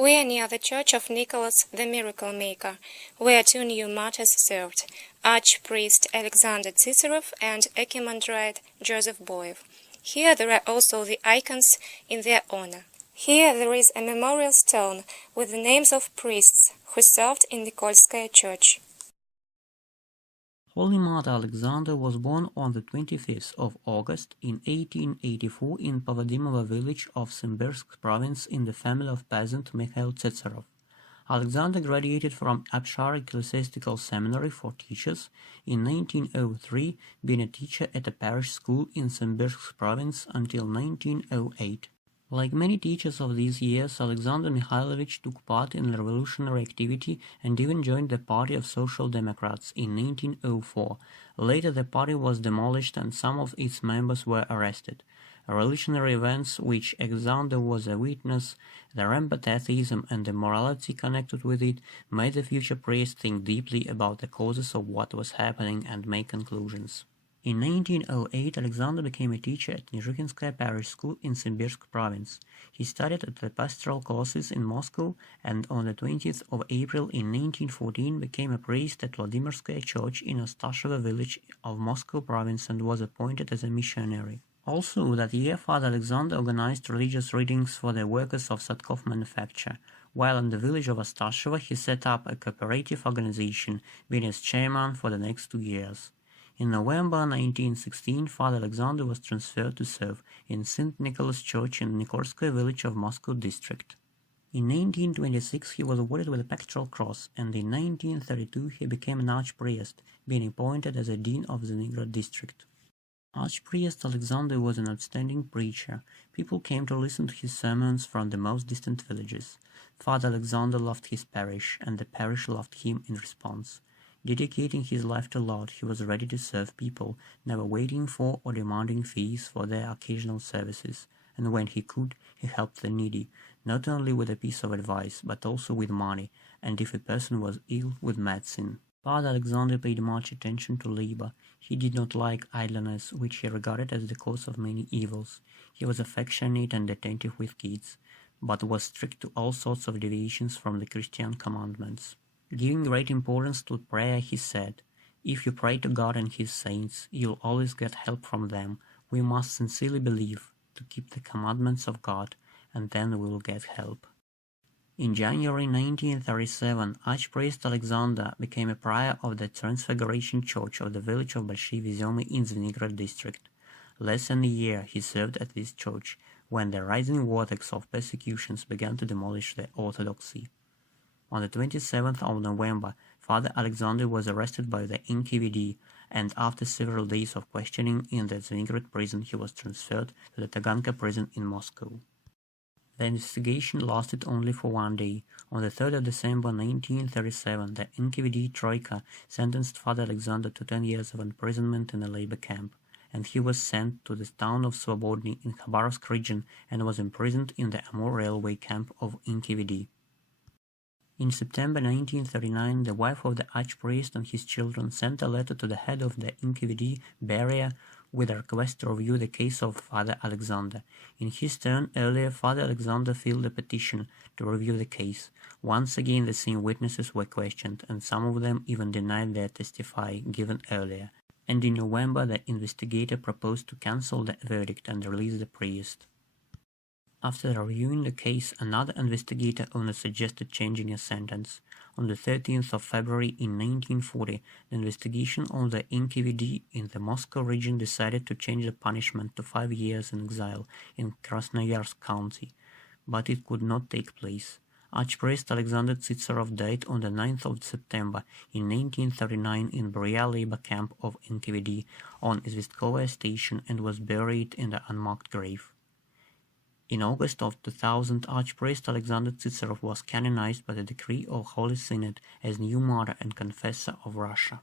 We are near the church of Nicholas the Miracle Maker, where two new martyrs served, Archpriest Alexander Tsitserov and Archimandrite Joseph Boyev. Here there are also the icons in their honor. Here there is a memorial stone with the names of priests who served in Nikolskaya church. Holy Martyr Alexander was born on the 25th of August in 1884 in Pavadimovo village of Simbirsk province in the family of peasant Mikhail Tsitserov. Alexander graduated from Apshar Ecclesiastical Seminary for Teachers in 1903, being a teacher at a parish school in Simbirsk province until 1908. Like many teachers of these years, Alexander Mikhailovich took part in revolutionary activity and even joined the Party of Social Democrats in 1904. Later the party was demolished and some of its members were arrested. Revolutionary events which Alexander was a witness, the rampant atheism and the morality connected with it, made the future priest think deeply about the causes of what was happening and make conclusions. In 1908, Alexander became a teacher at Nizhikhinskaya parish school in Simbirsk province. He studied at the pastoral courses in Moscow and on the 20th of April in 1914 became a priest at Vladimirskaya church in Ostashevo village of Moscow province and was appointed as a missionary. Also that year, Father Alexander organized religious readings for the workers of Sadkov manufacture. While in the village of Ostashevo, he set up a cooperative organization, being its chairman for the next 2 years. In November 1916, Father Alexander was transferred to serve in St. Nicholas Church in Nikolskaya village of Moscow district. In 1926 he was awarded with a Pectoral Cross, and in 1932 he became an archpriest, being appointed as a dean of the Nigrod district. Archpriest Alexander was an outstanding preacher. People came to listen to his sermons from the most distant villages. Father Alexander loved his parish, and the parish loved him in response. Dedicating his life to Lord, he was ready to serve people, never waiting for or demanding fees for their occasional services, and when he could, he helped the needy, not only with a piece of advice, but also with money, and if a person was ill, with medicine. Father Alexander paid much attention to labor. He did not like idleness, which he regarded as the cause of many evils. He was affectionate and attentive with kids, but was strict to all sorts of deviations from the Christian commandments. Giving great importance to prayer, he said, "If you pray to God and His saints, you'll always get help from them. We must sincerely believe to keep the commandments of God, and then we will get help." In January 1937, Archpriest Alexander became a prior of the Transfiguration Church of the village of Bolshie Vezomy in Zvenigrad district. Less than a year he served at this church, when the rising vortex of persecutions began to demolish the Orthodoxy. On the 27th of November, Father Alexander was arrested by the NKVD, and after several days of questioning in the Zvenigrad prison, he was transferred to the Taganka prison in Moscow. The investigation lasted only for 1 day. On the 3rd of December 1937, the NKVD Troika sentenced Father Alexander to 10 years of imprisonment in a labor camp, and he was sent to the town of Svobodny in Khabarovsk region and was imprisoned in the Amur railway camp of NKVD. In September 1939, the wife of the archpriest and his children sent a letter to the head of the NKVD, Beria, with a request to review the case of Father Alexander. In his turn, earlier, Father Alexander filed a petition to review the case. Once again, the same witnesses were questioned, and some of them even denied their testify given earlier. And in November, the investigator proposed to cancel the verdict and release the priest. After reviewing the case, another investigator only suggested changing a sentence. On the 13th of February in 1940, the investigation on the NKVD in the Moscow region decided to change the punishment to 5 years in exile in Krasnoyarsk County, but it could not take place. Archpriest Alexander Tsitserov died on the 9th of September in 1939 in Beria labor camp of NKVD on Izvestkovaya station and was buried in the unmarked grave. In August of 2000, Archpriest Alexander Tsitserov was canonized by the decree of Holy Synod as new Martyr and Confessor of Russia.